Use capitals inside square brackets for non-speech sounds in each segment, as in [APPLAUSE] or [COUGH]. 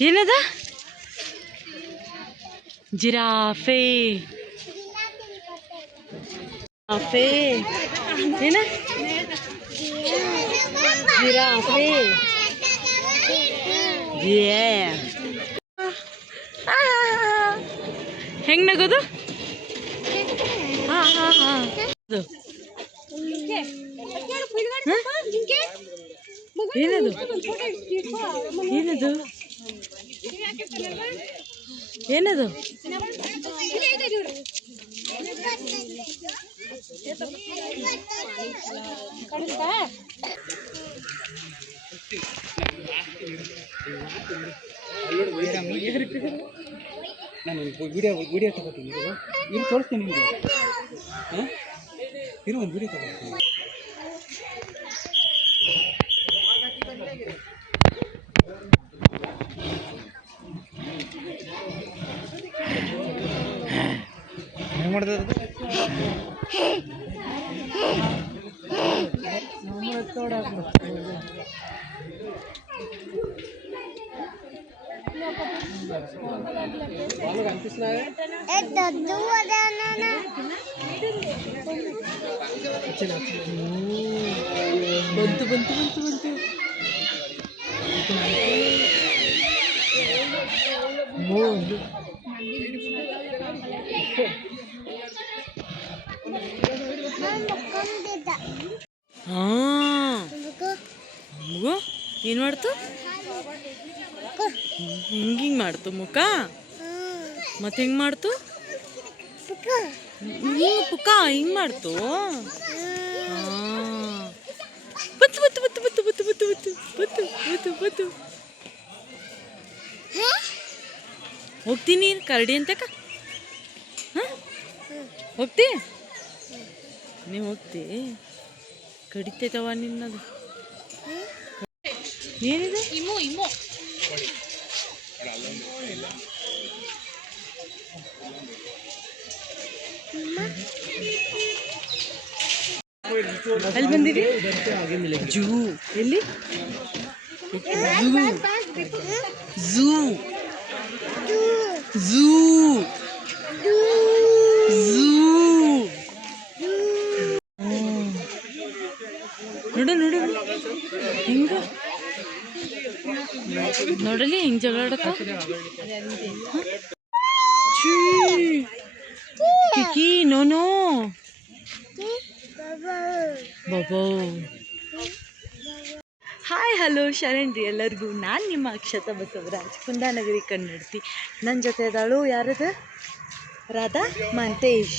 ಏನದ? Giraffe. Giraffe. ಏನ? Giraffe. ಹೆಂಗ್ ನಗೋದು? ಹಾ ಹಾ ಹಾ. ಏನದು? ಏನದು ಏನದು ನಾನು ವಿಡಿಯೋ ವಿಡಿಯೋ ತಗೋತೀನಿ. ಇಲ್ಲಿ ತೋರಿಸ್ತೀನಿ ನಿಮಗೆ. ಹಾಂ? ಇರು, ಒಂದು ವಿಡಿಯೋ ತಗೋತೀನಿ. ಹೆಂಗೆ ಮಾಡಿದೆ ಬಂತು ಬಂತು ಬಂತು ಮಾಡ್ತು? ಹಿಂಗೆ ಹಿಂಗೆ ಮಾಡ್ತು ಮುಖ? ಮತ್ತೆ ಹೆಂಗ್ ಮಾಡ್ತು? ಹಿಂಗೆ ಪುಕ್ಕ ಹಿಂಗೆ ಮಾಡ್ತು. ಬತ್ತು ಬತ್ತು ಬತ್ತು ಬತ್ತು ಬತ್ತು ಬತ್ತು ಬತ್ತು ಬತ್ತು ಬತ್ತು ಬತ್ತು. ಹೋಗ್ತೀನಿ, ಕರಡಿ ಅಂತಕ ಹಾಂ? ಹೋಗ್ತಿ? ನೀವು ಹೋಗ್ತಿ? ಕಡಿತೈತವ ನಿನ್ನದು. ಏನಿದೆ? ಅಲ್ಲಿ ಬಂದಿರಿ ಜೂ. ಎಲ್ಲಿ? ಝೂ ಝೂ ಝೂ ನೋಡು ನೋಡು ಹಿಂಗ ನೋಡಲಿ, ಹಿಂಗ್ ಜಗಳಾಡತ್ತ ಛೀ. ಕಿಕಿ, ನೋ ನೋ. ಬಾಬೋ. ಹಾಯ್, ಹಲೋ ಶರಣ್ರಿ ಎಲ್ಲರಿಗೂ. ನಾನು ನಿಮ್ಮ ಅಕ್ಷತಾ ಬಸವರಾಜ್, ಕುಂದಾನಗರಿ ಕನ್ನಡತಿ. ನನ್ನ ಜೊತೆ ಇದ್ದಾಳು ಯಾರದು? ರಾಧಾ ಮಂತೇಶ್.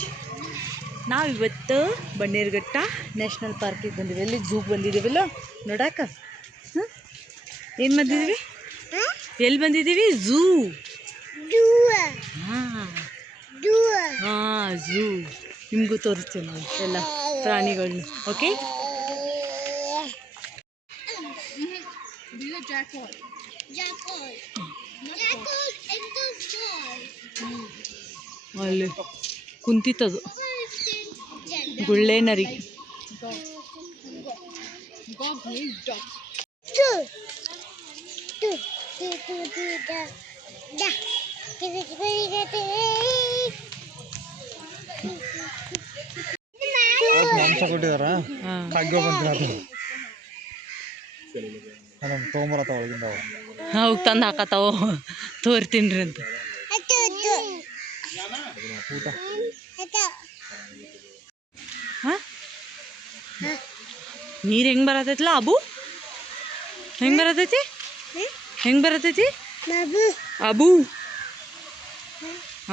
ನಾವು ಇವತ್ತು ಬನ್ನೇರುಘಟ್ಟ ನ್ಯಾಷನಲ್ ಪಾರ್ಕಿಗೆ ಬಂದಿದ್ದೀವಿ ಅಲ್ಲಿ ಝೂಗ್ ಬಂದಿದ್ದೀವಲ್ಲ ನೋಡಾಕ ಹ್ಞೂ ಏನು ಬಂದಿದ್ದೀವಿ ಎಲ್ಲಿ ಬಂದಿದ್ದೀವಿ? ಝೂ. ಹಾಂ. ಝೂ. ನಿಮಗೂ ತೋರಿಸ್ತೀವಿ ನಾವು ಎಲ್ಲ ಪ್ರಾಣಿಗಳನ್ನ ಓಕೆ? ಅಲ್ಲಿ ಕುಂತಿತ್ತದು. ಗುಳ್ಳೆ ನರಿ ಮಾಂಸ ಕೊಟ್ಟಿದಾರ? ಒಳಗಿಂದ ಅವ. ತಂದು ಹಾಕತ್ತಾವ. ತೋರ್ತೀನಿ ಅಂತ. ಊಟ ನೀರು ಹೆಂಗೆ ಬರತೈತಲ್ಲ ಅಬು? ಹೆಂಗೆ ಬರತೈತಿ? ಹೆಂಗೆ ಬರತೈತಿ? ಅಬು.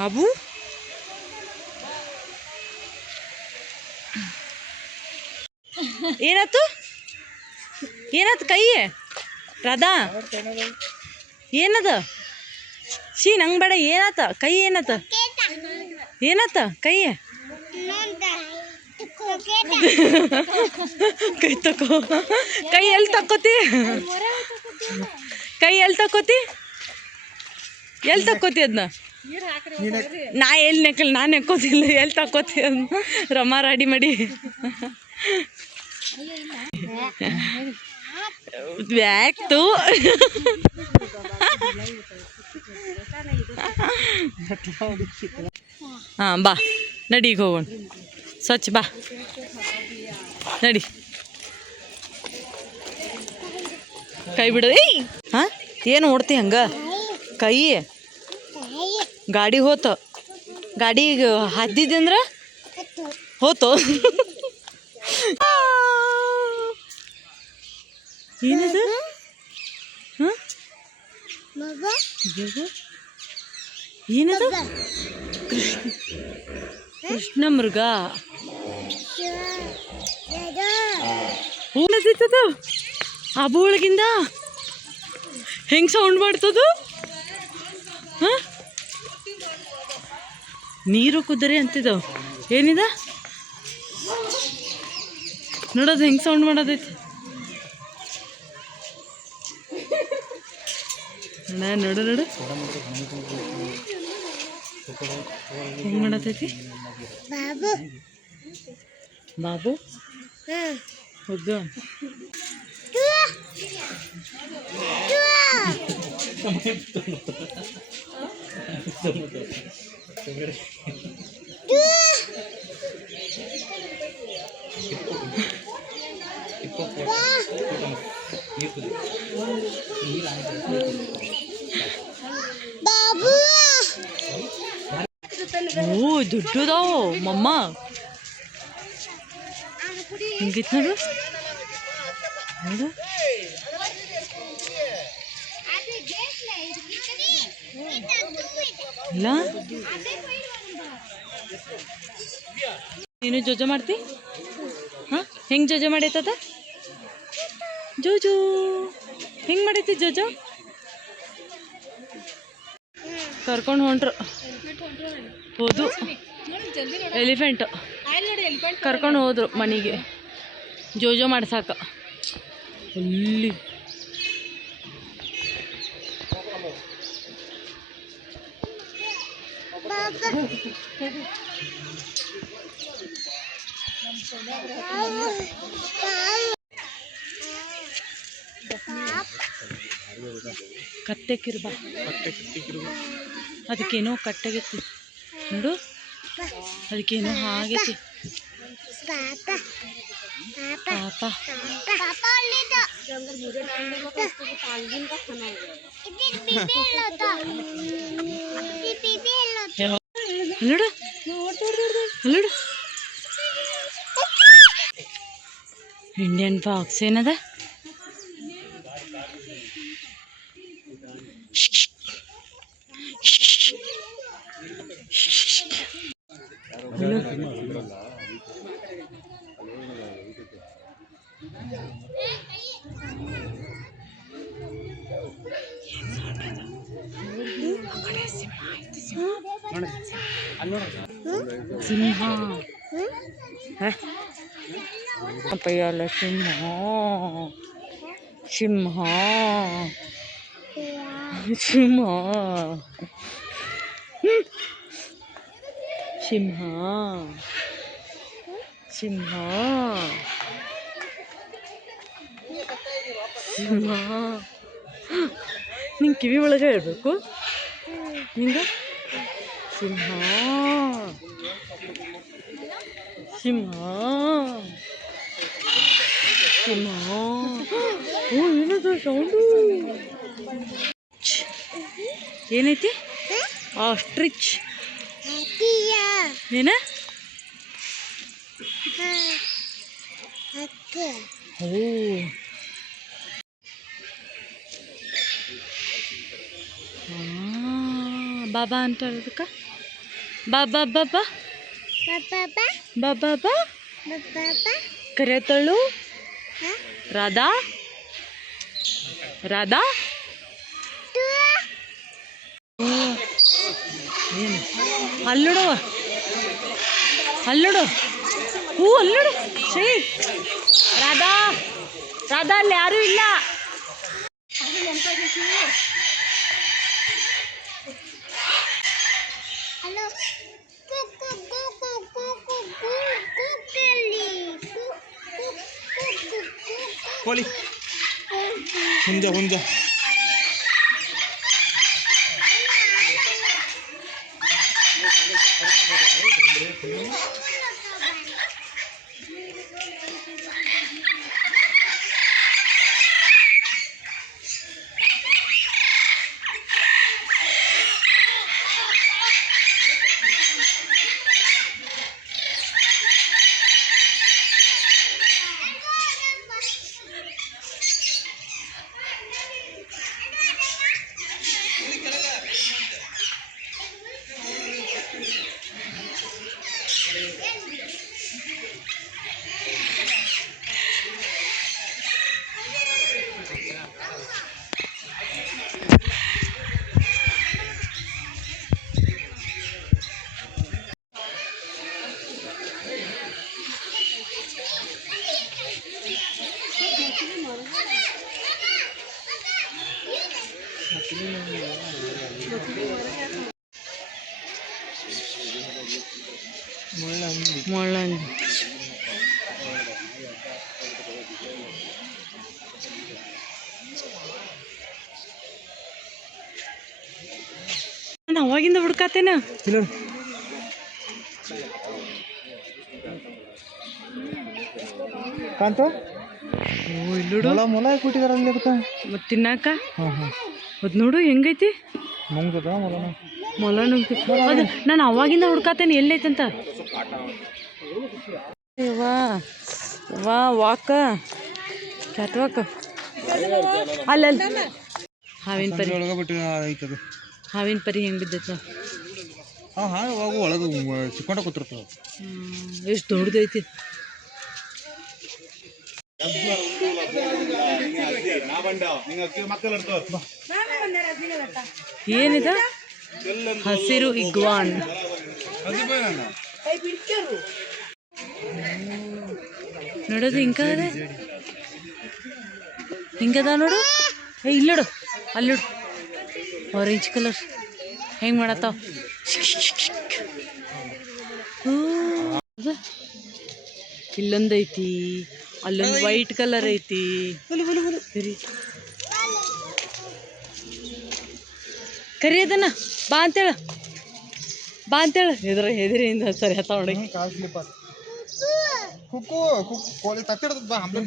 ಅಬು? ಏನಾಯ್ತು ಏನಾಯ್ತು ಕೈ ರಾಧಾ ಏನದ? ಶೀ ನಂಗೆ ಬೇಡ ಏನಾತ ಕೈ ಏನಾತ ಏನಾತ ಕೈ ಕೈ ತಕೋ. ಕೈ ಎಲ್ಲಿ ತಕ್ಕೋತಿ. ಎಲ್ಲಿ ತಕ್ಕೋತಿ? ಎಲ್ಲಿ ತಕ್ಕೋತಿ ಅದನ್ನ ನಾ ಎಲ್ಲಿ ನೆಕ್ಕಲ್ ನಾನು ನೆಕ್ಕೋತಿಲ್ಲ ಎಲ್ಲಿ ತಕ್ಕೋತಿ ಅದ್ನ? ರಮ ರಾಡಿ ಮಾಡಿ. ಬ್ಯಾಕ್ತು ಹಾಂ, ಬಾ. ನಡಿ ಈಗ ಹೋಗೋಣ. ಸ್ವಚ್ಛ ಬಾ. ನಡಿ. ಕೈ ಬಿಡು ಏಯ್! ಏನು ಓಡ್ತಿ ಹಂಗೆ? ಕೈ? ಗಾಡಿ ಹೋತ. ಗಾಡಿ ಹದ್ದಿದ್ದೆ ಅಂದ್ರೆ? ಹೋತು. ಏನದು? ಹಾಂ? ಏನದು? ಕೃಷ್ಣ ಮೃಗ. ಹೂನದಿತ್ತದು ಆ ಒಳಗಿಂದ ಹೆಂಗ್ ಸೌಂಡ್ ಮಾಡ್ತದು? ಹ? ನೀರು ಕುದುರೆ ಅಂತಿದ್ದವು ಏನಿದ? ನೋಡೋದು ಹೆಂಗ್ ಸೌಂಡ್ ಮಾಡೋದೈತಿ. ನೋಡ ನೋಡು ನೋಡು. ಹೆಂಗ್ ಮಾಡತೈತಿ? ಬಾಬು. ಬಾಬು ಹಾಂ ಹೋಗ್ದು ಬಾಬು ಓ ದುಡ್ಡುದಾವು ಮಮ್ಮ ಹಿಂಗಿತ್ ನೋಡು ನೋಡು ಇಲ್ಲ? ನೀನು ಜೋಜೋ ಮಾಡ್ತಿ? ಹಾಂ? ಹೆಂಗೆ ಜೋಜೋ ಮಾಡೈತದ? ಜೋಜೋ. ಹೆಂಗೆ ಮಾಡೈತಿ ಜೋಜ? ಕರ್ಕೊಂಡು ಹೊಂಟ್ರು. ಹೋದು ಎಲಿಫೆಂಟ್. ಕರ್ಕೊಂಡು ಹೋದ್ರು ಮನೆಗೆ. ಜೋಜೋ ಮಾಡ್ಸಾಕ. ಅಲ್ಲಿ ಕತ್ತೆ ಕಿರ್ಬ. ಅದಕ್ಕೇನೋ ಕಟ್ಟಾಗೈತಿ ನೋಡು. ಅದಕ್ಕೇನೋ ಆಗೈತಿ ಪಾಪ. ಪಾಪ. ಪಾಪ ಅಲ್ಲಿದ್ದ ಇದು ಬಿಬಿ ಇಲ್ಲದ ಅಪ್ಪಯ್ಯಲ್ಲ ಸಿಂಹ ಸಿಂಹ ಸಿಂಹ ಸಿಂಹ ಸಿಂಹ ಸಿಂಹ ನಿಂಗೆ ಕಿವಿ ಒಳಗೆ ಹೇಳ್ಬೇಕು ಹಿಂಗ ಸಿಂಹ ಸಿಂಹ ಸಿಂಹ [LAUGHS] ಓ ಏನದು ಸೌಂಡು ಏನೈತಿ? ಆಸ್ಟ್ರಿಚ್ ಏನ? ಓ. ಬಾಬಾ ಅಂತಾರೆ ಅದಕ್ಕೆ ಬಾಬಾ ಬಾಬಾ? ಬಾಬಾ ಬಾಬಾ? ಕರೆತಳು? ರಾಧಾ ರಾಧಾ ಏನು ಅಲ್ಲೋಡವ ಅಲ್ಲೋಡು ಹೂ ಅಲ್ಲೋಡು ಶ್ರೀ ರಾಧಾ ರಾಧಾ ಅಲ್ಲಿ ಯಾರೂ 빨리 혼 자, 혼 자. ನಾನು ಅವಾಗಿಂದ ಹುಡ್ಕಾತೇನ? ಕಾಂತ? ಮೊಲ ಮೊಲ ಕೊಟ್ಟಿದಾರ ಅಲ್ಲಿ ಅದಕ್ಕೆ? ಮತ್ತೆ ತಿನ್ನಾಕ? ಅದು ನೋಡು ಹೆಂಗೈತಿ? ಮುಂಗದ ಮೊಲನ? ಮೊಲ ನುಂಗ್ತಿ. ನಾನು ಅವಾಗಿಂದ ಹುಡ್ಕಾತೇನೆ ಎಲ್ಲೈತಂತ? ವಾ ವಾ ವಾಕ. Cat walk. ಅಲ್ಲಲ್ಲ. ಹಾವಿನ ಪರಿ. ಒಳಗೆ ಬಿಟ್ಟು ಐತದು ಹಾವಿನ ಪರಿ ಹೆಂಗೆ ಬಿದ್ದೈತ? ಹಾಂ ಹಾಂ ಹೋಗು ಒಳಗೆ ಸಿಕ್ಕೊಂಡ ಕೂತಿರ್ತಾವ ಎಷ್ಟು ದೊಡ್ಡದೈತಿ. ಏನಿದ? ಹಸಿರು ಇಗ್ವಾನ್ ನೋಡೋದು ಹಿಂಗ ಅದ? ಹಿಂಗದ ನೋಡು. ಏ ಇಲ್ಲೋಡು ಅಲ್ಲಿಡು ಆರೆಂಜ್ ಕಲರ್ ಹೆಂಗೆ ಮಾಡತ್ತಾವ? ಇಲ್ಲೊಂದು ಐತಿ. ಅಲ್ಲೊಂದು ವೈಟ್ ಕಲರ್ ಐತಿ. ಕರಿ ಕರಿ ಅದನ್ನ. ಬಾ ಅಂತೇಳ. ಬಾ ಅಂತೇಳ. ಹೆದ್ರ ಎದುರಿಂದ ಸರಿ ಹತ್ತ ನೋಡಿ. ಕುಕ್ಕು ಕುಕ್ಕು ಕೋಳಿ ತತ್ತಿಡ್ತದ ಬಾ ಹಂಬೆ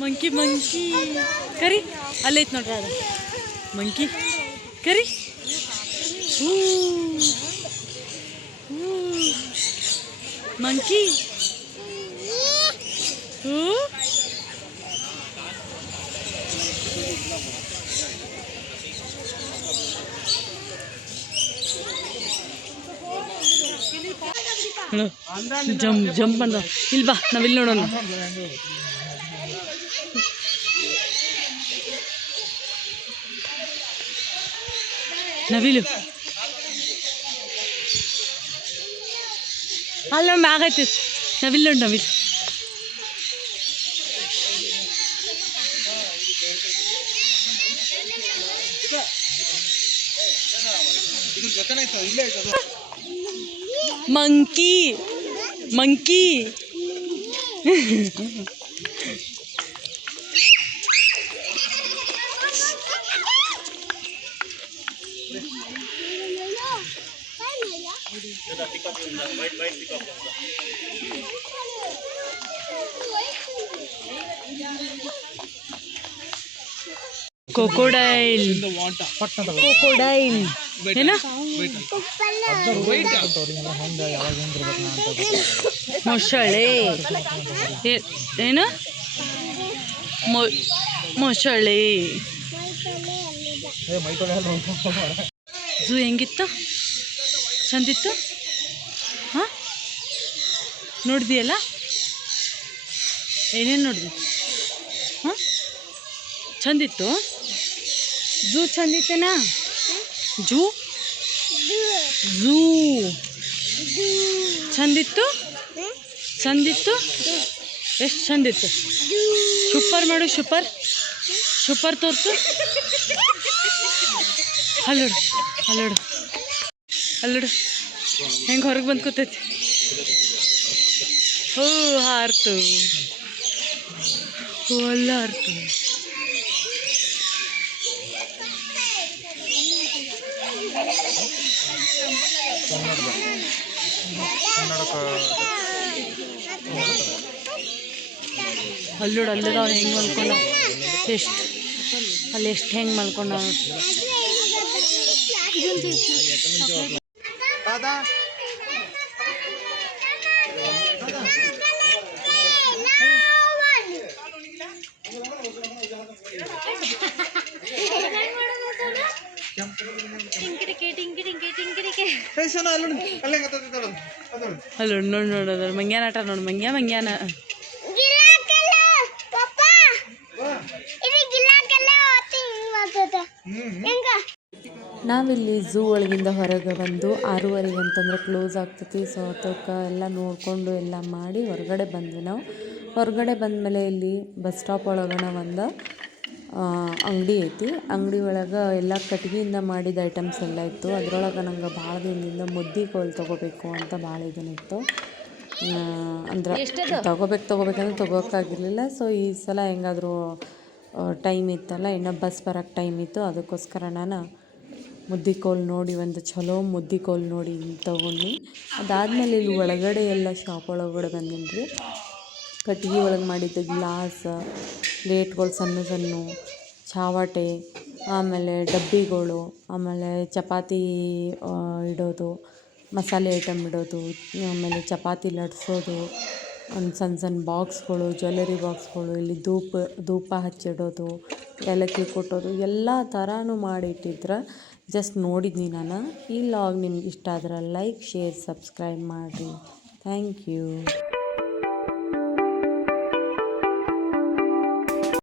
ಮಂಕಿ ಮಂಕಿ ಕರಿ ಅಲ್ಲೈತ್ ನೋಡ್ರಿ ಅದು ಮಂಕಿ ಕರಿ ಹೂ ಮಂಕಿ ಹೂ ಜಂಪ್ ಜಂಪ್ ಬಂದ. ಇಲ್ಲಿ ಬಾ ನಾವಿಲ್ಲಿ ನೋಡೋಣ. ನವಿಲು ಅಲ್ಲ ಮ್ಯಾಗ ಐತಿ ನವಿಲ್ ನೋಡಿ ನವಿಲ್ ಇದ್ರ ಜೊತೆನೇ ಐತ ಇಲ್ಲೇ monkey. Monkey. Crocodile. Crocodile. है ना ಮೊಸಳೆ. ಏನು? ಮೊಸಳೆ. ಝೂ ಹೆಂಗಿತ್ತು? ಚಂದಿತ್ತು? ಹಾಂ? ನೋಡಿದೆಯಲ್ಲ? ಏನೇನು ನೋಡಿದ್ವಿ ಹಾಂ? ಚಂದಿತ್ತು? ಝೂ ಚಂದಿತ್ತೇನಾ? ಜೂ? ಝೂ. ಚಂದಿತ್ತು? ಚಂದಿತ್ತು? ಎಷ್ಟು ಚಂದಿತ್ತು? ಸೂಪರ್ ಮಾಡು ಸೂಪರ್ ಸೂಪರ್ ತೋರ್ಸು. ಅಲ್ಲೋಡು ಅಲ್ಲೋಡು. ಅಲ್ಲೋಡು. ಹೆಂಗೆ ಹೊರಗೆ ಬಂದು ಕೂತೈತಿ? ಹೂ, ಹಾರ್ತು. ಹೂ, ಅಲ್ಲ ಹಾರ್ತು. ಅಲ್ಲೋಡು ಅವ್ನು ಹೆಂಗೆ ಮಲ್ಕೊಂಡು ಎಷ್ಟು? ಅಲ್ಲಿ ಎಷ್ಟು ಹೆಂಗೆ ಮಲ್ಕೊಂಡ ಅಲ್ಲೋಡು ನೋಡಿ ನೋಡೋದ್ರ ಮಂಗ್ಯಾನ ಆಟ ನೋಡು ಮಂಗ್ಯ ಮಂಗ್ಯಾನ ಗಿಲಾಕಲ್ಲ ಪಪ್ಪ. ಇದು ಗಿಲಾಕಲ್ಲ ಹೊತ್ತು ಹಿಂಗ್ ಮಾಡ್ತದ ಹೆಂಗ? ನಾವಿಲ್ಲಿ ಝೂ ಒಳಗಿಂದ ಹೊರಗೆ ಬಂದು ಆರೂವರೆಗೆ ಅಂತಂದ್ರೆ ಕ್ಲೋಸ್ ಆಗ್ತೈತಿ. ಸೊ ಅದಕ್ಕೆ ಎಲ್ಲ ನೋಡಿಕೊಂಡು ಎಲ್ಲ ಮಾಡಿ ಹೊರಗಡೆ ಬಂದ್ವಿ ನಾವು. ಹೊರಗಡೆ ಬಂದಮೇಲೆ ಇಲ್ಲಿ ಬಸ್ ಸ್ಟಾಪ್ ಒಳಗಣ ಒಂದು ಅಂಗಡಿ ಐತಿ. ಅಂಗಡಿ ಒಳಗೆ ಎಲ್ಲ ಕಟ್ಗೆಯಿಂದ ಮಾಡಿದ ಐಟಮ್ಸ್ ಎಲ್ಲ ಇತ್ತು. ಅದ್ರೊಳಗೆ ನಂಗೆ ಭಾಳ ದಿನದಿಂದ ಮುದ್ದೆ ಕೋಲ್ ತೊಗೋಬೇಕು ಅಂತ ಭಾಳ ಇದನ್ನಿತ್ತು ಅಂದ್ರೆ ತೊಗೋಬೇಕು ತೊಗೋಬೇಕಂದ್ರೆ ತೊಗೋಕ್ಕಾಗಿರಲಿಲ್ಲ ಸೊ ಈ ಸಲ ಹೆಂಗಾದರೂ ಟೈಮ್ ಇತ್ತಲ್ಲ ಇನ್ನು ಬಸ್ ಬರೋಕ್ಕೆ ಟೈಮ್ ಇತ್ತು. ಅದಕ್ಕೋಸ್ಕರ ನಾನು ಮುದ್ದೆ ಕೋಲ್ ನೋಡಿ ಒಂದು ಚಲೋ ಮುದ್ದೆ ಕೋಲ್ ನೋಡಿ ತೊಗೊಂಡು ಅದಾದಮೇಲೆ ಇಲ್ಲಿ ಒಳಗಡೆ ಎಲ್ಲ ಶಾಪ್ ಒಳಗಡೆ ಬಂದೀನಿ ರೀ ಕಟ್ಗೆ ಒಳಗೆ ಮಾಡಿದ್ದ ಗ್ಲಾಸ್ ಪ್ಲೇಟ್ಗಳು ಸಣ್ಣ ಸಣ್ಣ, ಚಾವಟೆ, ಆಮೇಲೆ ಡಬ್ಬಿಗಳು, ಆಮೇಲೆ ಚಪಾತಿ ಇಡೋದು, ಮಸಾಲೆ ಐಟಮ್ ಇಡೋದು, ಆಮೇಲೆ ಚಪಾತಿ ಲಟ್ಸೋದು, ಒಂದು ಸಣ್ಣ ಸಣ್ಣ ಬಾಕ್ಸ್ಗಳು, ಜ್ಯುವೆಲ್ಲರಿ ಬಾಕ್ಸ್ಗಳು, ಇಲ್ಲಿ ಧೂಪ ಧೂಪ ಹಚ್ಚಿಡೋದು ಏಲಕ್ಕಿ ಕೊಟ್ಟೋದು, ಎಲ್ಲ ಥರನೂ ಮಾಡಿಟ್ಟಿದ್ರೆ ಜಸ್ಟ್ ನೋಡಿದ್ನಿ ನಾನು. ಈ ಲಾಗ್ ನಿಮ್ಗೆ ಇಷ್ಟ ಆದ್ರೆ ಲೈಕ್, ಶೇರ್, ಸಬ್ಸ್ಕ್ರೈಬ್ ಮಾಡಿರಿ. Thank you.